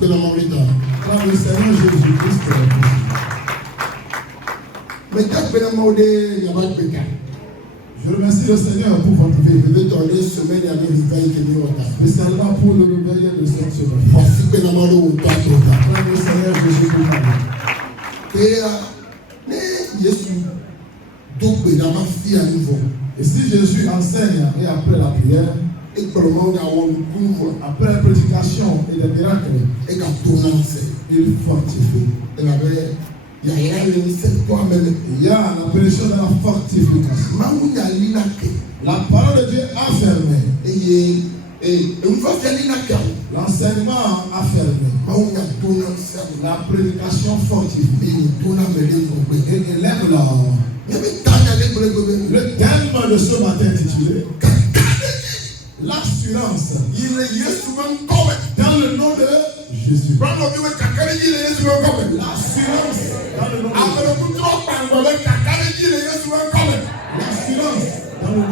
de la Maurita. Car le Seigneur Jésus-Christ est là. Mais quand je remercie le Seigneur pour votre vie. Je vais donner une semaine à mes réveils qui nous retardent. Mais c'est là pour le réveil de cette semaine. Voici que nous avons le Seigneur Jésus-Christ. Et Jésus, donc, il a ma fille à nouveau. Et si Jésus enseigne et après la prière, et que le monde a un après la prédication et les miracles, et qu'il il fortifie. Et la veille, il y a l'appellation de la fortification. La parole de Dieu affermée. Et l'enseignement affermé. La prédication fortifiée. Et élève l'homme. Le thème de ce matin intitulé l'assurance. Il est souvent dans le nom de Jésus. L'assurance dans le nom de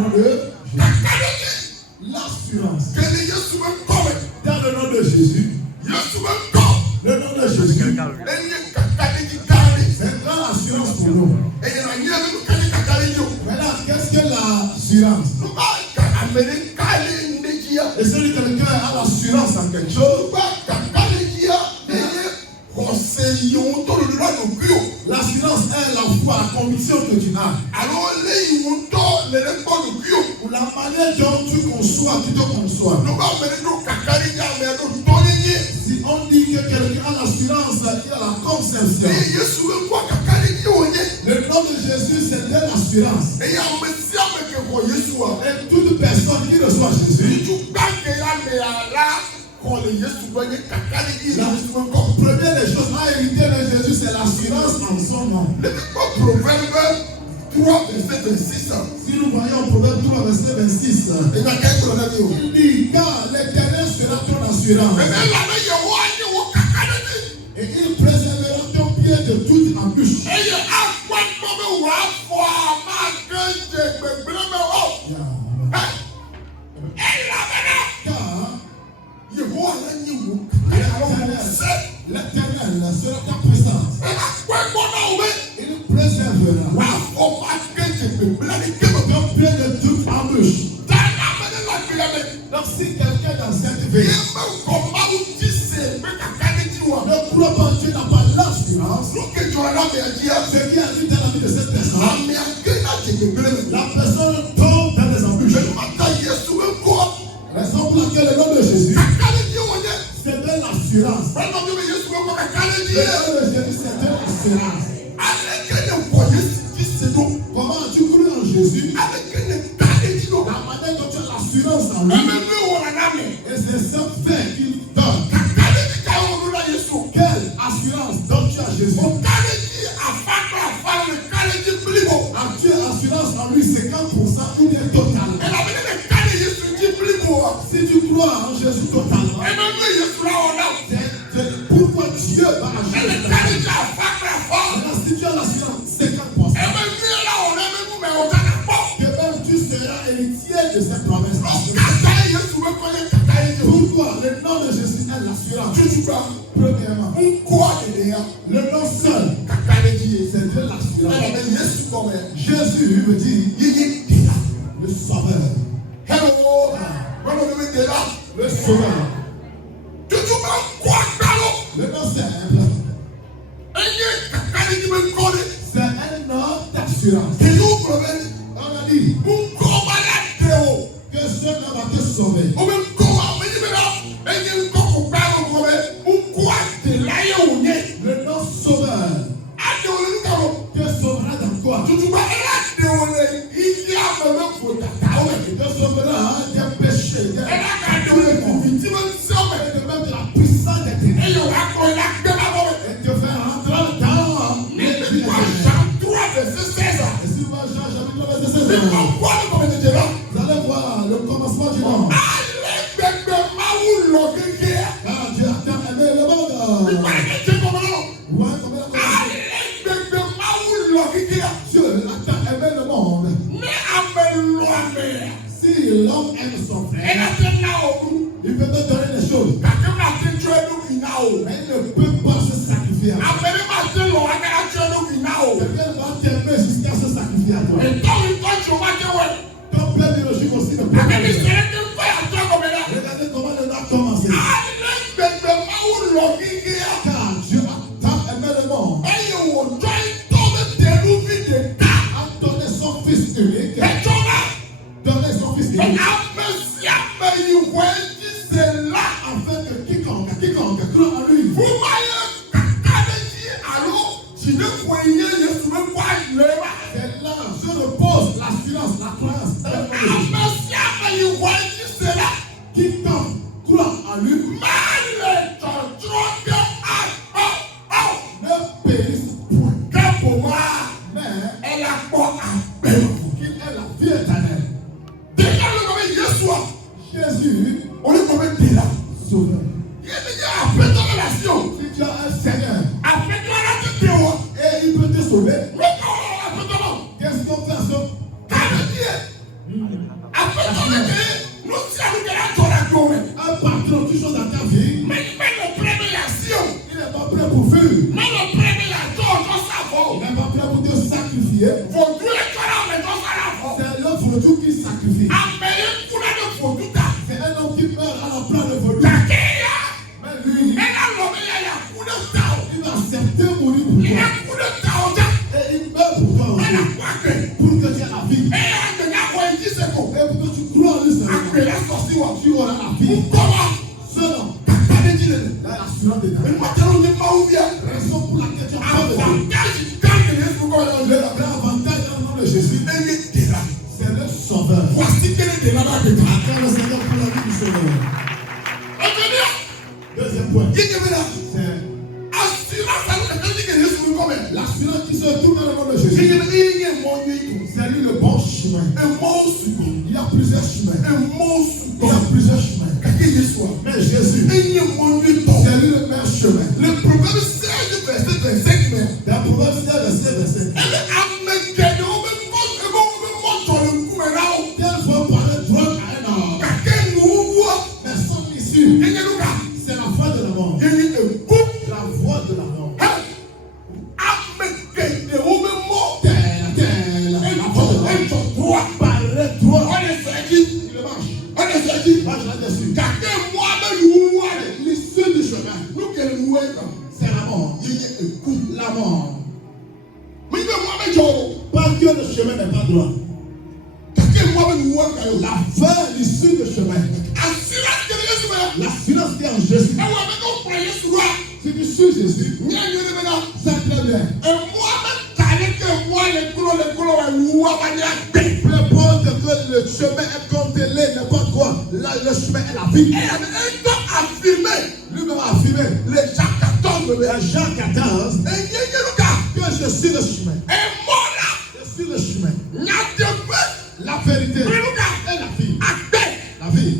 Jésus. L'assurance dans le nom de Jésus. L'assurance dans le nom de Jésus. Le nom de Jésus. C'est une grande assurance pour nous. Maintenant, qu'est-ce que l'assurance? Et si quelqu'un a l'assurance en quelque chose, l'assurance est la foi, la conviction que tu as. Ou la manière dont tu conçois, tu te conçois. Si on dit que quelqu'un a l'assurance, il a la conception. Le nom de Jésus, c'est de l'assurance. Et toute personne qui reçoit Jésus, la première des choses à hériter de Jésus, c'est l'assurance en son nom. Si nous voyons Proverbe 3, verset 26, il dit car l'Éternel sera ton assurance. Et il préservera ton pied de toute embûche. L'Éternel sera ta puissance. Il préservera ton pied de toute embûche. Donc si quelqu'un dans cette vie ne croit pas que tu n'as pas l'assurance, ce qui arrive dans la vie de cette personne, la personne tombe dans les embûches. Raison pour laquelle le nom de Jésus, c'est de l'assurance. Le nom de Jésus, c'est de l'assurance. Comment tu crois en Jésus? La manière dont tu as l'assurance en lui. Et c'est ce fait qu'il donne. Quelle assurance dont tu as Jésus? Tu as assurance en lui 50% ou bien total. Si tu crois en Jésus totalement, c'est pourquoi Dieu va agir. Si tu as l'assurance 50%, que même tu seras héritier de cette promesse. Pourquoi le nom de Jésus est l'assurance? Premièrement, le nom seul, c'est de l'assurance. Jésus veut dire le sauveur. Le sauveur. Le nom simple. C'est un nom d'assurance. On a dit que ce nom va te sauver. Le nom sauveur te sauvera dans quoi? Il te sauvera des péchés, de même de la puissance des ténèbres. Et te faire rentrer dans les péchés. Et si vous marchez Jean chapitre 16, vous allez voir le commencement du monde. Car Dieu a tant aimé le monde. Dieu a tant aimé le monde. Si l'homme aime son frère, il peut te donner des choses. Mais il ne peut pas se sacrifier. Abẹ́rẹ́ máa dé lọ agbára tí ó lóbi náà o. Quelqu'un va t'aimer jusqu'à se sacrifier à toi. Ètò ìtọ́jú wa jẹ́ wẹ̀. Ton plein de logique aussi ne peut pas. Àbẹ̀bí sẹ́yìn tí ń fẹ́ àjọ ọmọ rẹ̀. Regardez comment le a commencé. Alẹ́ gbẹgbẹ máa ń lọ gígé á. Car Dieu a tant aimé le monde. Ẹyin wò jọ ìtọ́wé tẹ̀lú bí de ta. A donné son fils unique. Ẹjọ́ náà. Donné son fils unique. Àmẹ́sí àmẹ́yìnwó ẹjí ṣe lá. Afin que quiconque croit en lui. Fún wáyé kàkà lẹ́yìn àlọ́ jìnnà fún ẹyẹ Yéṣu ló wá ilé wa. C'est là, je repose l'assurance, la croyance. Àmẹ́sí àmẹ́yìnwó ẹjí ṣe lá. Quiconque croit en lui Máa lè tọ̀jú ọdẹ àgbọ̀ ne périsse point. kẹ́kọ̀ọ́ wá. Mais Ẹ la pọ̀ àgbẹ̀rù. qu'il ait la vie éternelle. Dèjà ló kọ́ bẹ Yéṣu à. Jésus, Olùkọ́ bẹ dèjà. sauveur. Yéé mi jẹ́ àpẹtọ́ de la sí o. Si tu as un Seigneur Àpẹtọ́ láti dè wọ́. et il peut te sauver, Lọ́kọ̀ ọ̀rọ̀ àpẹtọ́ náà. qu'est-ce qu'on fait ça? Kàdé díẹ̀. Àpẹtọ́ lè dé. Ló sí àlùkò láti ọ̀rọ̀ àjò rẹ̀. Un patron, quelque chose dans ta vie, Mẹ́lẹ̀ pẹ́ẹ́mẹ́ yà sí o. il n'est pas prêt pour vivre. Mẹ́lẹ̀ pẹ́ẹ́mẹ́ yà tó ọjọ́ sàfọ́. Il n'est pas prêt pour te sacrifier. Fòdú lè tọ́lá ọ̀rẹ́ tó sára fọ́. C'est l'homme pour Dieu qui sacrifie. Àmẹ́yẹ kúrẹ́ ní fòdú ta. C'est un homme qui meurt à la place de votre Kàkéyà. Mais lui, Ẹ̀yà lọ́mọ yà yà kúrẹ́ ta o. il va accepter mourir pour toi. Yà kúrẹ́ ta ọjà. Et il meurt pour toi Ẹ̀yà aussi. kwakè. Pour que tu aies la vie. Ẹ̀yà àgbẹ̀yà kọ ẹ̀jí sẹ́kọ̀. Et pour que tu crois en lui seulement. Àgbẹ̀yà sọ sí wa. Tu auras la vie. Kọ́mọ. Seul homme. Kàkàdé jílẹ̀. Là, l'assurance de ta vie. Mọ̀tẹ́rù ní máa ń bíà. Raison pour laquelle tu as peur de Dieu. Àbàkájì káàkiri ní sùkọ́ yọ̀ Le lẹ́la. grand avantage dans le nom de Jésus, Ẹ̀yẹ dèlà. c'est le sauveur. Wàsí kéde dèlà bá dé ta. Attends le Seigneur pour la vie du sauveur. Ọjọ́ ní à. Deuxième point, Yíyẹ mi la. c'est Assurance àlọ́ ẹ̀ka ní kéde sùkọ́ kọ́ mẹ́. l'assurance qui se trouve dans le nom de Jésus. Yíyẹ mi ní yíyẹ mọ́ ní ìkù. C'est lui le bon chemin. Ẹ̀mọ́ sùkọ́. Il y a plusieurs chemins. Ẹ̀mọ́ Il sùkọ́. y a plusieurs chemins. Kàkẹ́ Yéṣu à. Mais Jésus, Ẹ̀yẹ mọ́ ní tọ̀. c'est lui le meilleur chemin. Le proverbe 16 verset 25 mẹ́. Dans Proverbe 16, verset 5. Ẹ̀mẹ́ amẹ́kẹ̀dẹ̀ ọbẹ̀ mọ́ tọ̀lẹ̀ nkúmẹ̀ náà. Quelle fois parler droit à un homme, Kàkẹ́ nù wúwo. mais son issue, Yẹ́nyẹ́ ló kà. c'est la voie de la mort. Yẹ́nyẹ́ èkó. La voie de la mort. Amẹ́kẹ̀dẹ̀ ọbẹ̀ mọ́. Telle, la voie de la mort. Ẹ̀jọ̀ droit. Parler droit. Ọ̀dẹ̀ sẹ́jì. Il marche. Ọ̀dẹ̀ sẹ́jì. Marche là-dessus. Kàkẹ́ mọ́ abẹ́ nù wúwo rẹ̀. L'issue du chemin, Lókè nù wúwo ẹ̀kọ́. c'est la mort. Yẹ́nyẹ́ èkó. La mort. Mo ní bẹ́ẹ̀ mọ́ abẹ́ jọ o. Parce que le chemin n'est pas droit. Kàkẹ́ mọ́ abẹ́ nù wúwo ẹ̀kọ́ yóò. La fin, l'issue du chemin. Àsìrá kẹ́lẹ́ Yéṣu bẹ́ẹ̀. L'assurance qui est en Jésus. Ẹ̀wọ̀n abẹ́kọ̀ pọ̀ Yéṣu rà. Si tu suis Jésus, Ní ẹ̀yẹ́ ní bẹ́ẹ̀ náà. c'est très bien. Ẹ̀mú abẹ́ tàlẹ́ kẹ́ ẹ̀mú alẹ́ kúrò wà wúwo abẹ́ àgbẹ̀. Peu importe que le chemin est contelé, n'importe quoi, là, le chemin est la vie. Ẹ̀yẹ́ affirmé. Lui-même a affirmé, Le Jacques 14 bẹ́ẹ̀. dans Jean 14, Ẹ̀yẹ́ yẹ́nu ká. que je suis le chemin. Ẹ̀mọ́ la. Je suis le chemin. Nyàdẹ̀gbẹ́. La vérité Yẹ́nu ká. et la vie. Àgbẹ̀. La vie.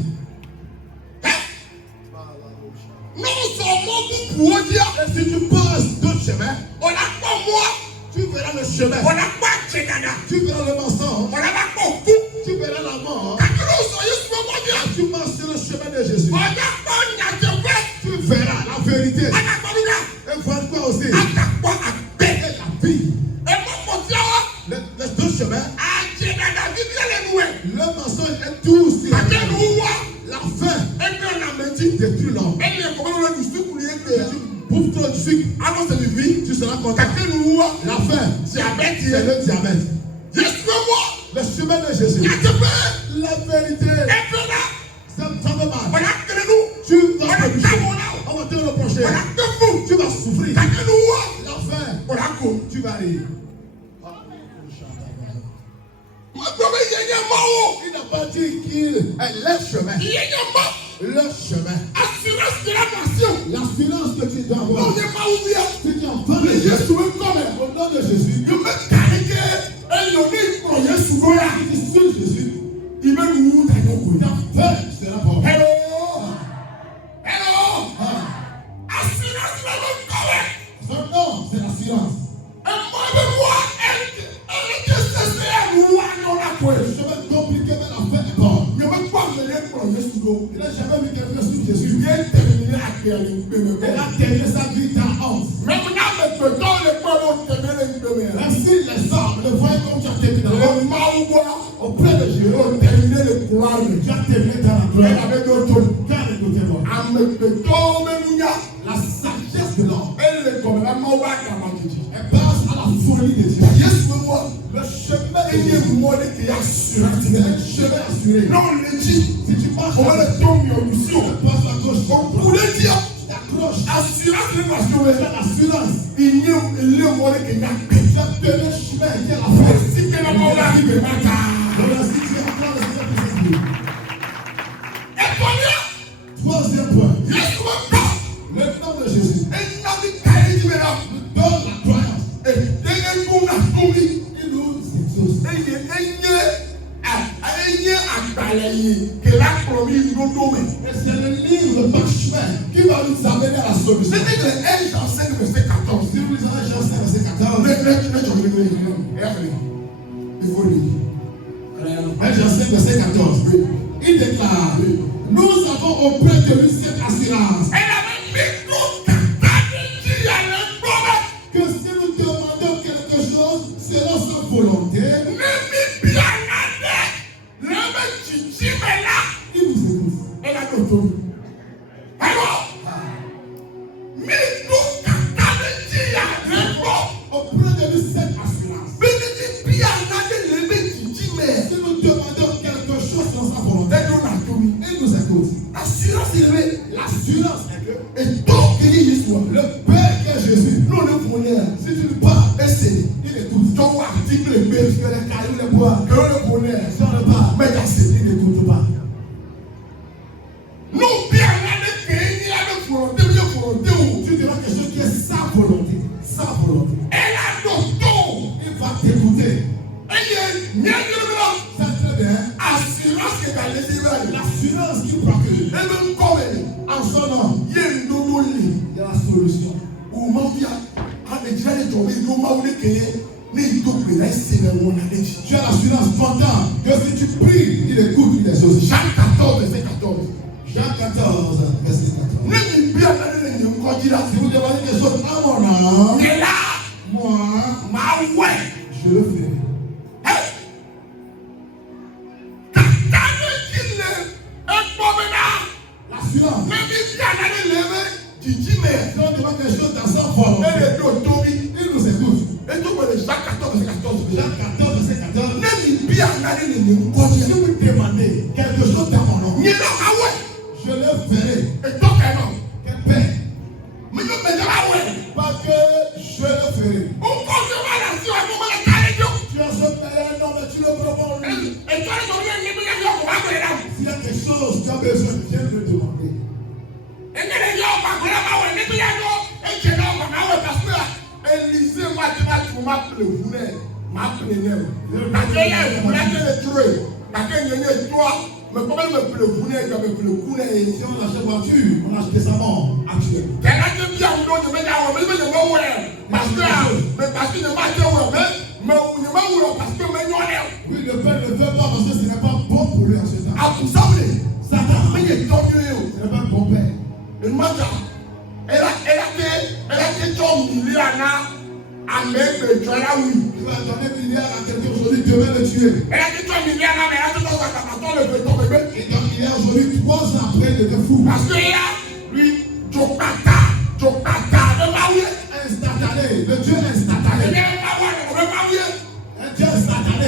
N'ọ̀sọ̀ mọ́ búbu ó díẹ̀. Et si tu passes d'autres chemins, Ọ̀nà pọ̀ mọ́. tu verras le chemin. Ọ̀nà pọ̀ àjẹ́ dada. Tu verras le mensonge. Ọ̀nà bá pọ̀ kú. Tu verras la mort. Kàkiri ọ̀sọ̀ Yéṣu bẹ́ẹ̀ mọ́ díẹ̀. Tu marches sur le chemin de Jésus. Ọ̀nà pọ̀ nyàdẹ̀gbẹ́. Tu verras la vérité. Ọ̀nà pọ̀ nígbà. Et vois quoi aussi? Àtàpọ̀ àgbẹ̀. Et la vie. Ẹ̀mọ́ pọ̀ sí ọwọ́. Les deux chemins, Àjẹ́ dada bíbí ẹlẹ́nu ẹ̀. le mensonge est tout sur la Àjẹ́ nu wá. La fin Ẹgbẹ́ ọ̀nà méjì. détruit l'homme. Ẹni ẹ̀kọ́ bá lọ́wọ́ dùsùn kùlù yẹn gbé Si tu bouffes trop de sucre, Avant c'est le vie. tu seras content. Kàkẹ́ nu wá. La fin, Diabète c'est yẹn. le diabète. Yéṣu bẹ́ẹ̀ mọ́. Le chemin de Jésus. Nyàdẹ̀gbẹ́. La vérité. Ẹgbẹ́ náà. Ça va mal. Ọ̀nà kẹrẹ́nu. Tu vas Ọ̀nà pécher. káwọn náà. On va te reprocher. Ọ̀nà kẹfù. Tu vas souffrir. Kàkẹ́ nu wá. La fin, Ọ̀nà kò. tu vas rire. Mo gbọ́ bẹ́ yẹn yẹn mọ́ o. Il n'a pas dit qu'il est le chemin. Yẹn yẹn mọ́. Le chemin. Assurance de la nation. L'assurance que tu dois N'o avoir. ye maa wuli ya. Si tu entends Le le Jésus, Yéṣu ń kọ́ mẹ́. au nom de Jésus, Yóò bẹ kàrí kẹ́ ẹyọ ní ìkọ̀ Yéṣu lóya. si tu suis Jésus, Ìbẹ́ nu wú tàyẹ̀ kò yá. fin sera bon. Hello. Hello. Ah, Assurance la ló ń kọ́ mẹ́. son nom, c'est l'assurance. Ẹ mọ ẹbí wá ẹ̀ẹ́dẹ̀ sẹ́sẹ́ ẹ̀rù wá ní ọ̀nà kò Le yẹ. chemin compliqué, mais la fin est bonne. Yóò bẹ kọ́ àgbẹ̀lẹ̀ ìkọ̀ Yéṣu lọ. Il n'a jamais vu quelqu'un sur Jésus. Yóò tẹ̀lé ní àgbẹ̀. a terminé sa vie dans honte. Ainsi, les hommes le voient comme tu as terminé dans honte. Auprès de Dieu, tu as terminé dans la gloire. Car écoutez-moi, la sagesse de l'homme, elle passe à la folie de Dieu. Le chemin est assuré. Non, on le dit. Si tu marches, On va le tomber au dessus. tu passes à gauche. On pourrait dire, Tu t'accroches. assurance de Tu as l'assurance. il y a un monde qui n'a pas. Tu as tenu le chemin qui est la force. Si que la mort arrive, Dans la situation, et toi, troisième point. yes, mon God. Le nom de Jésus Et n'a vu qu'à y dire, nous donne la croyance. et dès qu'on a tombé, Il nous exauce. que la promise nous donne. Et c'est le livre, le parchemin qui va nous amener à la solution. C'est que 1 Jean 5, verset 14. Si vous lisez Jean 5, verset 14, Il faut lire. 1 Jean 5, verset 14, il déclare, nous avons auprès de lui cette assurance Elle avait mis tout à que si nous demandons quelque chose selon sa volonté, il nous écoute. Auprès de lui cette assurance. Si nous demandons quelque chose selon sa volonté, il nous écoute. Assurance élevée. L'assurance est que Et donc, il y soit. le Père qui est Jésus, Nous le connaissons. si tu lui parles, Essayez. il écoute. Donc, article B. Que les cailloux, les bois, Que le connaît. si on le parle, Mais d'assez. il n'écoute pas. Nous, bien, il y a le volonté, il y a le volonté. Tu diras quelque chose qui est sa volonté. Sa volonté. Elle a d'autres. Il va t'écouter. Elle est bien C'est très bien. assurance que dans les hivers. L'assurance qui procure. Et même comme elle. En son nom, Il y a une double ligne. il y a la solution. Ou mafia. A des gens qui ont dit, nous, ma voulu que les doubles, là, c'est le monde à l'église. Tu as l'assurance content que si tu pries, il écoute, il exauce. Jean 14, verset 14. Jean 14, verset 14. Même bien, elle est une cordillère. Si vous demandez quelque chose à mon nom, Et là, moi, ma ouais. je le fais. L'assurance. Si on demande quelque chose dans sa volonté, il nous écoute. Jean 14, verset 14. Si vous demandez quelque chose dans mon nom, je le ferai. Quel Père? Pas que je le ferai. Tu as ce meilleur nom, mais tu le proposes lui. S'il y a quelque chose, tu as besoin, viens me demander. Si on achète voiture, on achète sa mort actuelle. Oui, le Père ne veut pas parce que ce n'est pas bon pour lui en ce temps. Satan, ce n'est pas un bon Père. Tu vas donner $1 milliard à quelqu'un aujourd'hui, demain le tuer. Et donc il y a aujourd'hui 3 ans après, il était fou. Parce que là, lui, Instantané, le Dieu instantané. Un Dieu instantané.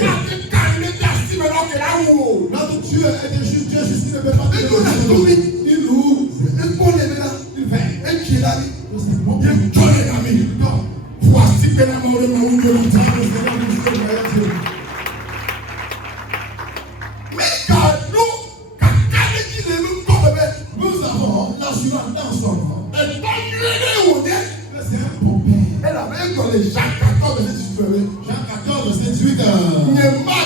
Notre Dieu est juste Dieu, juste il ne peut pas te donner. Il nous, il fait. C'est bon. Voici que la mort de ma ouille. Mais quand Nous avons l'assurance dans son nom. et pas Que c'est un bon Père. elle avait dans les Jean 14, verset 18. Jean 14, verset 18. Ne m'a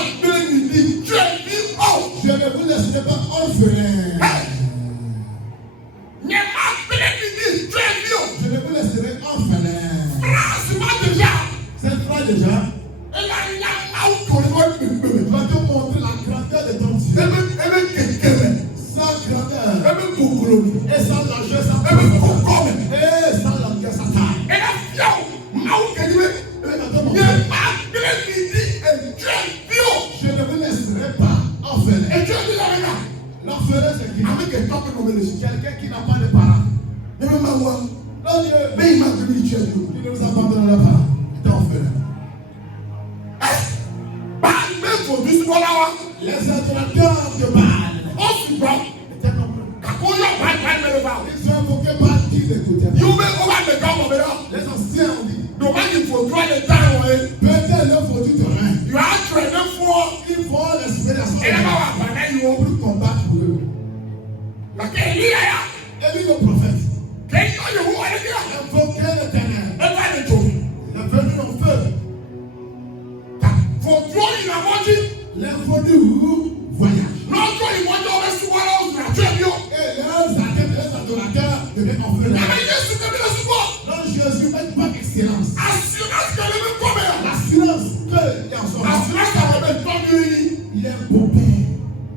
dit, tu es vivant. Je ne vous laisserai pas orphelin. Ne m'a dit, tu es vivant. Je ne vous laisserai orphelin. France, déjà. Cette phrase déjà, Elle a out va te montrer la grandeur de ton Dieu. Sa grandeur et sa largeur, sa profondeur. quelqu'un qui n'a pas de parents. Mais il m'a donné du Dieu. Il ne nous a pas donné la parole. Il est orphelin. Les adorateurs de Baal. Ils sont invoqués par qui l'écoutait. Les anciens ont dit. Peut-être leur faut du terrain. Il faut l'esprit pour combattre pour eux. Élie le prophète. Invoquer l'Éternel. Il est venu en feu. Les venus voyage. Et les adorateurs devaient en feu. Non, Jésus n'a pas d'excellence. L'assurance que il en sort. Il est un bon père.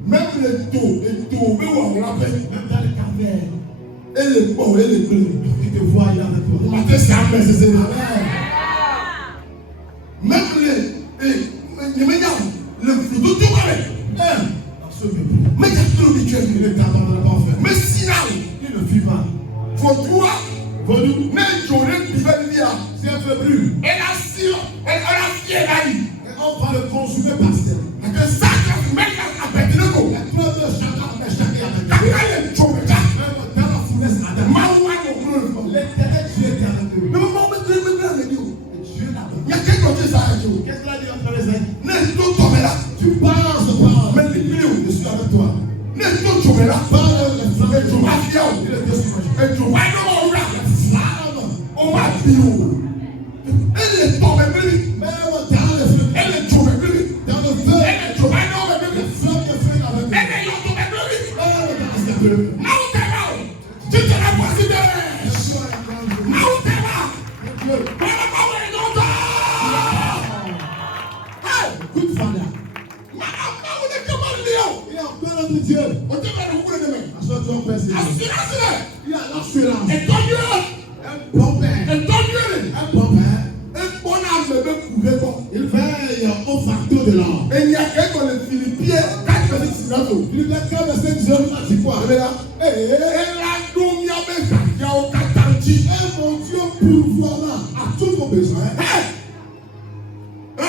Même le dos, même dans les cavernes. Et les morts et les bleus, qui te voient avec toi. Même les mais il y a trop de Dieu qui ne t'a pas fait. Mais si là, il ne fuit pas. Faut toi, mais j'aurais pu venir. C'est un peu brûle. Et on va le consumer par terre. La preuve de chacun, dans la fournaise Adam. L'éternel Dieu est avec eux. Mais moment où Dieu l'a dit. Il y a quelque chose qui s'arrête. Qu'est-ce qu'il a dit entre les uns? Tu penses pas. Mais je suis avec toi. Dieu. Il a l'assurance. Un bon père. Il veille au fardeau de l'or. Et il y a quelqu'un dans les Philippiens, 4 verset 19. Philippiens 4 verset 19, c'est quoi? Et mon Dieu pourvoira à tous vos besoins. À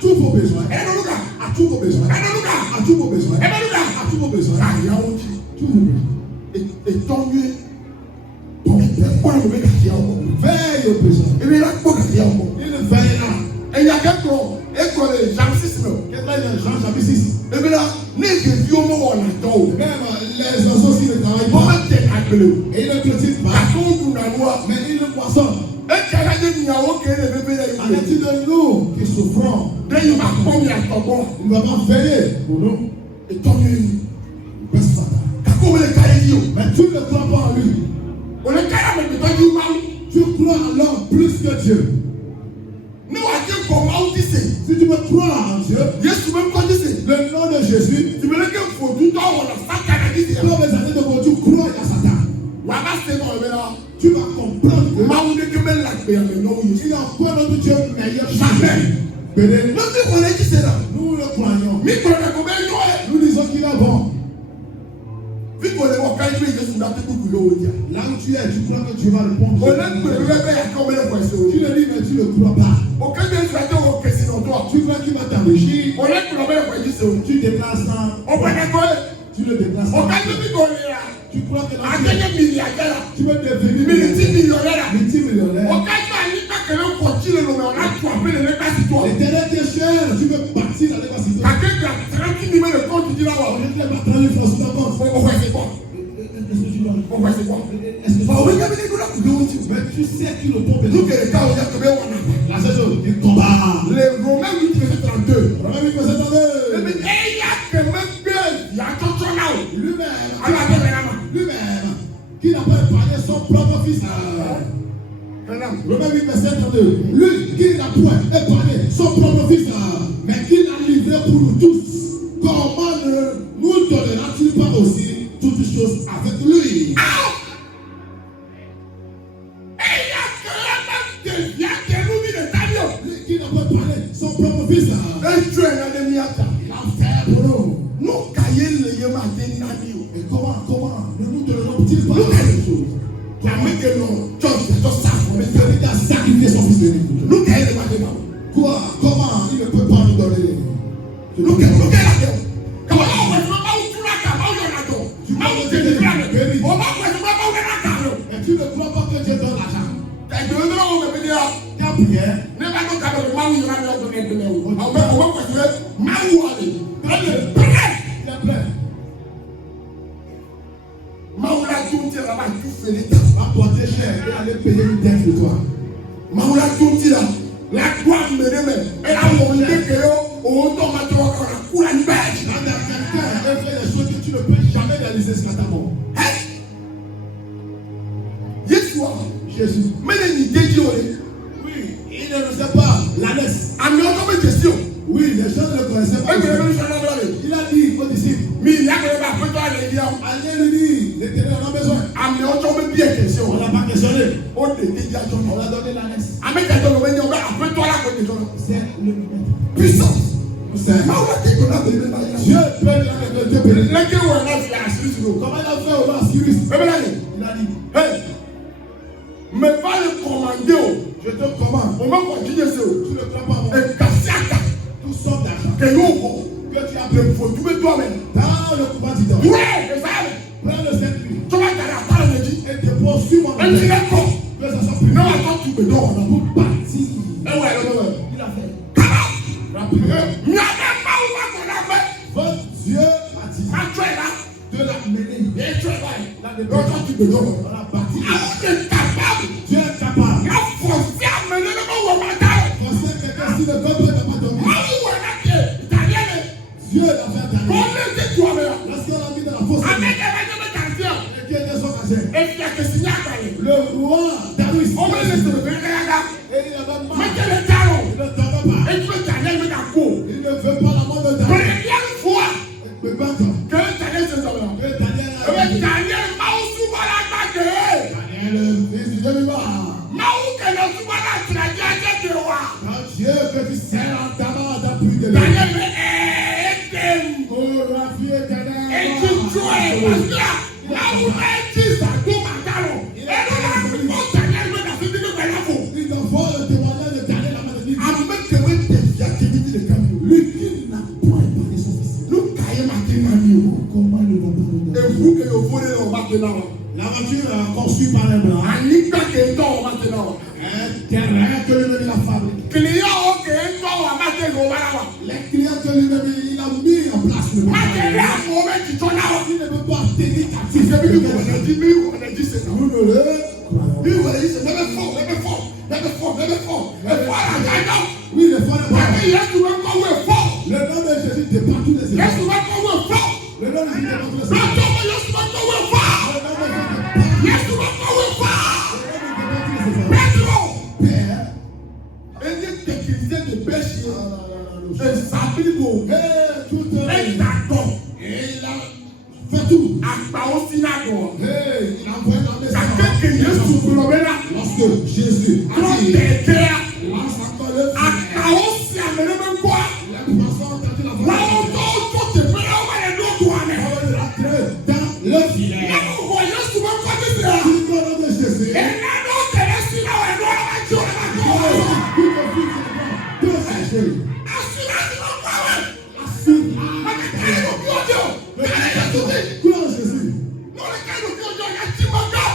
tous vos besoins. À tous vos besoins. À tous vos besoins. À tous vos besoins. Tous vos besoins. Et tant mieux. Veille aux besoins. Il veille là. Et il y a quelqu'un. Jean 6. Qu'est-ce que Jean chapitre 6? Et bien là, même les associés ne travaillent pas. Et il ne critique pas. Mais il ne poissonne. En est-il de nous qui souffrons? Il ne va pas veiller pour nous. Et tant mieux. Mais tu ne crois pas en lui. Tu crois en l'homme plus que Dieu. Si tu me crois en Dieu, le nom de Jésus, tu me dis que faut tout temps on a Satan. Tu crois à Satan. Tu vas comprendre que il y a encore notre Dieu meilleur. Jamais. Nous le croyons. Nous disons qu'il est bon. Là où tu es, tu crois que tu vas répondre. Tu le dis, mais tu ne crois pas. Tu crois qu'il va t'enrichir. Tu déclares ça. Tu le déclares ça. Tu crois que tu veux devenir multimillionnaire. L'éternel est cher, tu veux partir dans les bassins. Mais tu sais qu'il le pompe. La saison, il combat. Les Romains 8 verset 32. Lui-même, qui n'a pas épargné son propre fils. Romains 8 verset 32. Lui qui n'a point épargné son propre fils, mais qui l'a livré pour nous tous. Comment ne nous donnera-t-il pas aussi toutes choses avec lui? Qui n'a pas parlé son propre fils. Il a fait pour nous. Et comment donne l'argent. T'as donné au bébé là. Ta prière. N'est pas donc avec Maou, il y aura de l'eau. On va continuer. Maou, allez. Il est prêt. Il est prêt. Maou l'a tout tiré là-bas, tout fait l'état. Va porter cher et aller payer une dette de toi. Maou l'a tout tiré là. La gloire me remet. Elle a monté que au temps maintenant on a coulé à l'image. Quand quelqu'un fait des choses que tu ne peux jamais réaliser jusqu'à ta mort. Yeshua, Jésus. mais les idées qui ont Oui, il ne sait pas l'ânesse. ami encore une question. Oui, les gens ne le connaissaient pas. Il a dit aux disciples. Mais il y a que les bâtons à l'église. Allez lui dire, l'Éternel en a besoin. Ami encore une bien question. On n'a pas questionné. On te dit à John. On a donné l'ânesse. Ami qui a donné après toi là côté John. C'est le Puissance. C'est Maou l'a dit qu'on a donné la Dieu bénit avec Dieu bénit. les gens on a fait la Syrie. Comment il a fait au roi Cyrus? Il a dit, hey, mais pas le commander. je te commande. On va continuer ça. Tu ne prends pas mon Et casser à cas. tout sorte d'argent Que nous, que tu as il pris faut trouver toi-même. dans le combat d'Idon. Ouais, c'est ça. Prends le cette nuit Tu vas t'aller à part le dit. et te poursuis mon Un petit âme. corps. Que ça soit plus Non, attends, tu me donnes. pour partir. Eh ouais. Il a fait. Rapidement. Mais même pas où on a fait. Votre Dieu a dit Quand tu es là, de la mener. et tu es là. Là, de Donc, tu me donnes. on a bâti. Ah, tu es capable. Dieu est capable. Il a forcé à mener le mot au matin. Conseil quelqu'un si le peuple n'a pas dormi. Ah, où on a fait. Italien. Dieu l'a fait On gagner. est toi-même. Lorsqu'on l'a mis dans la fosse, Avec les mains de quartier. et qui était son casier. Et puis, il y a que signé à Paris. Le roi Darius. On va laisser le verre là. Et il avait mal. Mettez le talon. Il ne tombait pas. Et tu veux t'aller avec la cour. Il ne veut pas la mort de Darius. Première fois Me battre. que t'allais se tomber. Et Daniel a Mais dit, Daniel, Maou souvent la bague. Daniel, fils de Jéhovah, Maou que le souvent la tragédie de roi. quand Dieu que tu sers en ta main d'appui de lui. Daniel, mais aide-moi. Oh, Rafi éternel. Et tu joues. Parce que là, Maou m'a dit ça, tout ma talon. Et là, Daniel, mais la fille de Belafo. Il doit voir le témoignage de Daniel à ma vie. Avec que oui, t'es activité de camion. Lui qui n'a point épargné son fils. Nous, Kaye Matémani. Comment il ne va pas le Et donner? vous, que vous voulez, on va te donner. La voiture conçue par les blancs. Anita, que on va te donner. Un terrain que lui-même il a fabriqué. Client, ok, on va te donner. Les clients que lui-même il a mis en place. Le Matériel, on va te donner. il ne peut pas tenir captif. C'est lui qu'on a dit, lui, on a dit, c'est ça. Nous ne le croyons Lui, pas. on a dit, c'est même fort. Et voilà, gagnant. Oui, les frères et Parce frères. qu'il y a tout le monde qui est fort. Le nom de Jésus dépasse tous les Il y a événements. tout le monde qui est fort. Le nom de Jésus dépasse tous les Quand événements. on voit, il y a tout le monde qui est fort. Le nom de Jésus dépasse. Il y a tout le monde qui est fort. Le nom de Jésus dépasse tous les événements. Pedro, Père. il est technicien de pêche. Et Et Sabibo, tout et D'accord. Et il a fait tout. Àgbà ó sí nàgọ̀. Et il a envoyé l'armée. Kàkékè Yéṣu gbọlọmẹ́lá. Lorsque Jésus a Tó dit, tẹ̀kẹ́ à. lance encore le feu. Àgbà ó sí àmẹ́lẹ́mẹ́ gbọ́. Les poissons ont tendu la Wọ́n voie. tó tẹ̀fẹ́ lọ́wọ́ wà lẹ́nu òkú àmẹ́. On l'a tiré dans le filet. Nínú ìwọ Yéṣu bá kọ́ ní sílẹ̀. Dans le nom de Jésus. Ẹ̀ná ló tẹ̀lé sí náà ẹ̀nu ọ̀rọ̀ máa jí ọ̀rọ̀ máa gbọ́. Àṣìláṣí ló kọ́ àwẹ̀. Àkàkà ìlú bí ọjọ́. Kálí Yéṣu bí. Lórí ká ìlú bí ọjọ́ yẹn tí mo gbọ́.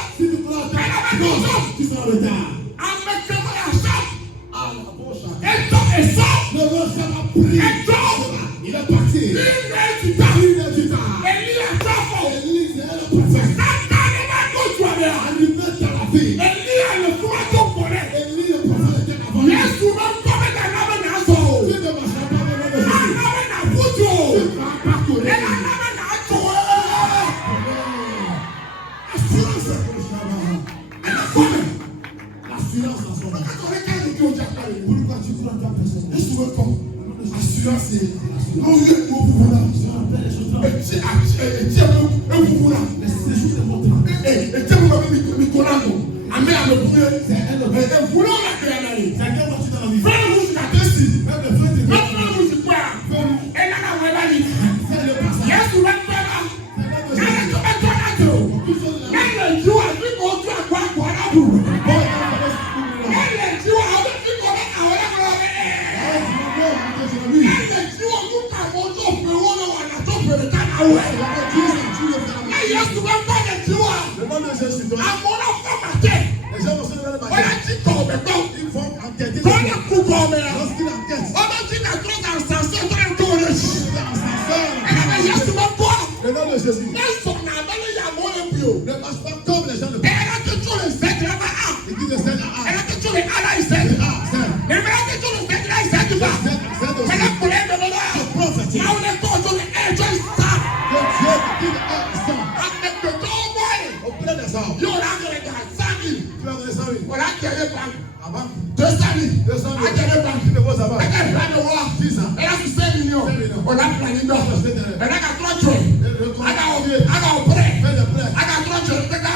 Amẹ́kẹ́mọ́ yà sá. Ẹjọ́ ẹ̀sọ́. Ẹjọ́. Il est parti. Ilé ìtìta. Èlí àtàfọ̀. Sàkà ni máa tó ju àmì à. Èlí àlè fún wa tó pọ̀ dẹ̀. Yéṣu máa ń kọ́ mẹ́ta lábẹ́ náà sọ o. Alábẹ́ náà fojú o. Ẹ̀lá lábẹ́ náà tó o. Assurance. Ẹ̀lá kọ́mẹ̀. Ọ̀rẹ́ ká ìlú kí o jà parí. Yéṣu máa kọ́. Assurance. Lórí ẹ̀kọ́ òfurufú náà. Etí ẹ̀fúfú náà. Etí ẹ̀fúfú náà mi kọ́ náà nù. Àmì àmì òkúté. Ẹ̀fú náà nà kẹ́yà náà yìí. Fẹ́ẹ̀rì mú sí kàtẹ́ sí. Fẹ́ẹ̀rì mú sí kọ́ à. Ẹ̀nà náà wọ̀ ẹ̀ bá yìí. Yéṣu bá tẹ́ bá. Káyọ̀ tó bá tọ́ náà tó. Ẹ̀lẹ̀ ju àbí kò ojú àgbọ̀ àgbọ̀ náà bù. Ẹ̀lẹ̀ ju àbí kò ojú àgbọ̀ àgbọ̀ náà bù. Ẹ̀lẹ̀ ju ojú àgbọ̀ ojú òfin wọn lọ wà látọ̀ fèrè ká náà wẹ̀. Yéṣu bá tọ́ ẹ̀ ju wa. Àwọn náà fọ́ màtẹ́. Kọ́lá kú kọ́ ọmọ yẹn. Ọmọ tí na tó na sànsẹ́ tó na tó rẹ̀ sí. Ẹ̀ka bẹ̀ yẹ sùnmọ́ bọ́. Ẹ sọ na abẹ́lé yà mọ́ ẹ bi o. Ẹ̀ka tó tó lè sẹ́kì ẹ̀ bá a. Ẹ̀ka tó tó lè ala ìsẹ́kì. Ẹ̀ka tó tó lè sẹ́kì ẹ̀ ìsẹ́kì bá. Ẹ̀ka kúrẹ́ ẹ̀ bẹ̀rẹ̀ náà. Máa wọlé tó tó lè ẹ̀ jọ ìsá. Àtẹ̀gbẹ̀tọ̀ ọmọ yẹn. Yóò rà kẹrẹ kà sáàkì. Wọ́n á kẹrẹ kà. Tesani, ajẹ́rẹ́ bá ẹ̀ka ìlànà wọ́ ẹ̀ka fi sẹ́yìn ni o ọ̀la fìlàní dọ̀ ẹ̀ka ka tọ́jú aga ọ̀pẹ̀rẹ̀ aga tọ́jú ẹ̀ka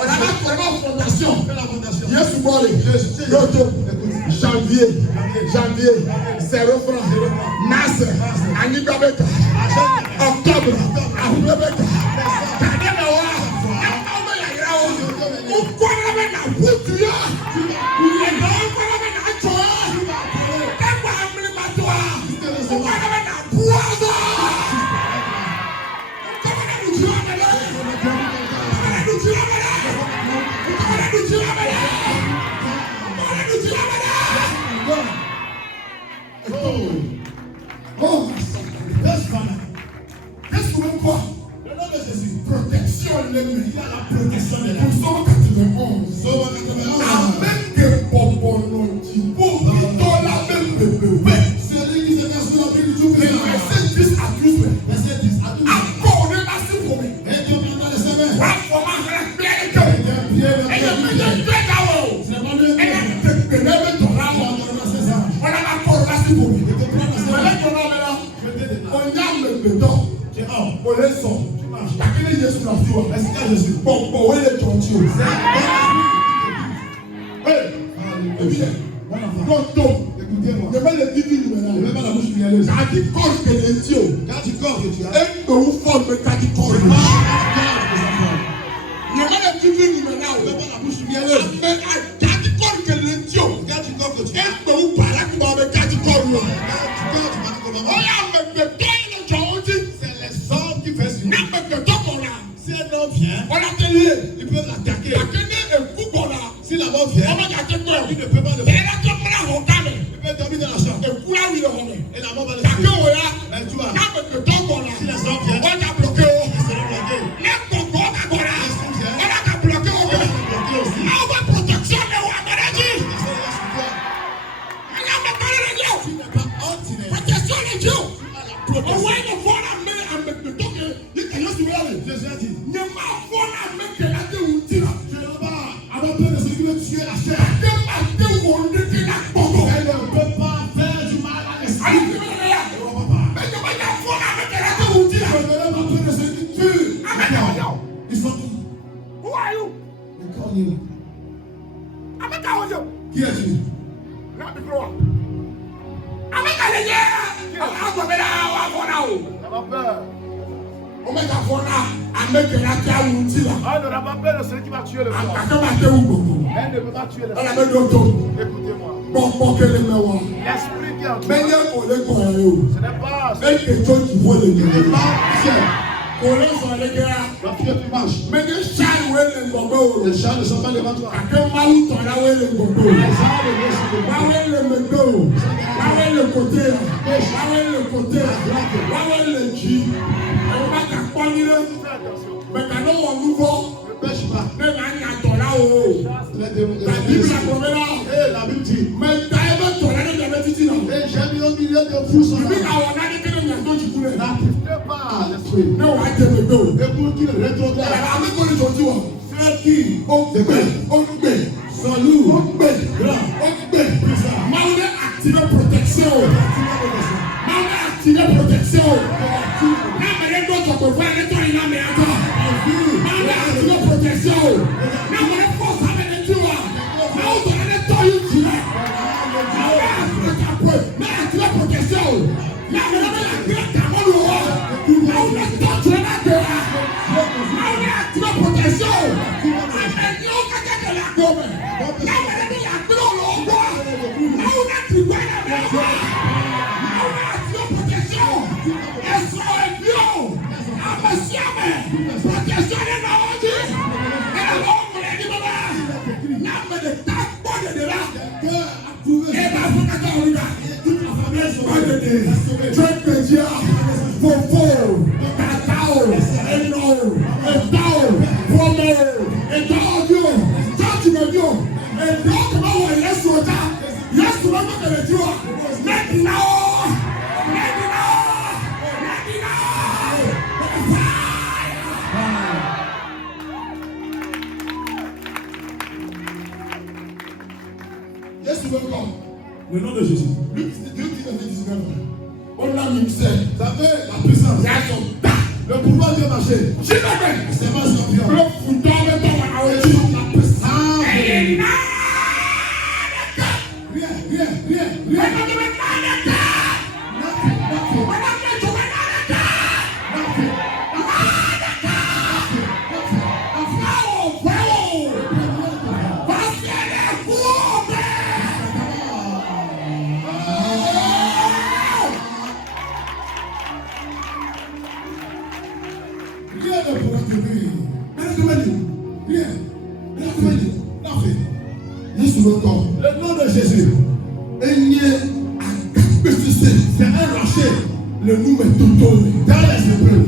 ọ̀la bá tọ̀ ẹ̀ka fondation Yesu bọ́ọ̀lì yóò tó janvier zéro franc mars anigbabeka octobre ahubebeka kàdé bẹ̀ wá ẹ̀ka ọ̀bẹ yàrá o ukọ́ ẹ̀ka bẹ̀ nà wútu yá. Protection de lui, il a la protection de lui. Somme 91. Amen que Popono dit. Pour plutôt la même bébé. Celui qui se cache sur la vie du jour. Verset 10 à 12. Verset 10 à 12. Encore, on est passé pour lui. Et tu as dans les semaines. On va faire bien les cœurs. Et il y a plus de paix là-haut. C'est pas lui. Et il y a plus de paix là-haut. On a encore passé pour lui. On y a le béton. On les sort. Takele Yesu na fiwa, esika Yesu. Pọ̀pọ̀ wẹ́lẹ̀ tọ̀ntì o. Lọ́tọ̀, yẹ̀bẹ̀ lè dídì ìwé náà. Yẹ̀bẹ̀ la musu yẹlẹ. Kati kọ́ọ̀lù kẹlẹ̀ ntí o. Kati kọ́ọ̀lù kẹlẹ̀ ntí o. Ekpewu fọ́ọ̀lù bẹ kati kọ́ọ̀lù. Yẹ̀bẹ̀ lè dídì ìwé náà. Yẹ̀bẹ̀ la musu yẹlẹ. Kati kọ́ọ̀lù kẹlẹ̀ ntí o. Kati kọ́ọ̀lù kẹlẹ̀ ntí o. Ekpewu bàrà kúbọ̀ bẹ kati kọ́ọ̀lù. Ọ̀yà mẹ̀gbẹ̀ tọ́yìn jọ̀ọ́ ti. On a télé, ils peuvent l'attaquer. Si la mort vient, il ne peut pas le faire. Il peut dormir dans la chambre. Et la mort va le faire. Mais tu vois, si la mort vient, on a bloqué. Qui es-tu? On met ta faune à mettre la terre où tu vas. Ah, ne n'a pas peur de celui qui va tuer le soir. Elle ne peut pas tuer le soir. Écoutez-moi. L'esprit qui est en toi. Ce n'est pas. Ce n'est pas. La fille tu marches. Mais les chats ne sont pas devant toi. Les chats le côté. Mais quand on nouveau, ne pêche pas. la Bible La Bible dit. Mais j'ai mis au milieu de vous. N'acceptez pas l'esprit. Et pour qu'il rétrograde. Ceux qui ont sont lourds. Activer protection. avait des tas de bonnes de là. Et ma femme a dit, Joël Pédia, Fofo, Tatao, Eno, Etao, Fomo, Etao Dio, Tati Medio, et donc comment on laisse au tas, laisse tout le monde de Dieu, maintenant, Le nom de Jésus. Luc 19. On l'a mis, vous savez, la puissance, le pouvoir de marcher. c'est pas vrai. C'est pas son bien. Le foutant de ton la puissance. Rien. Rien ne pourra te nuire. Rien. Yesu le corps. Le nom de Jésus. C'est un rocher. Le nous est tout tourné.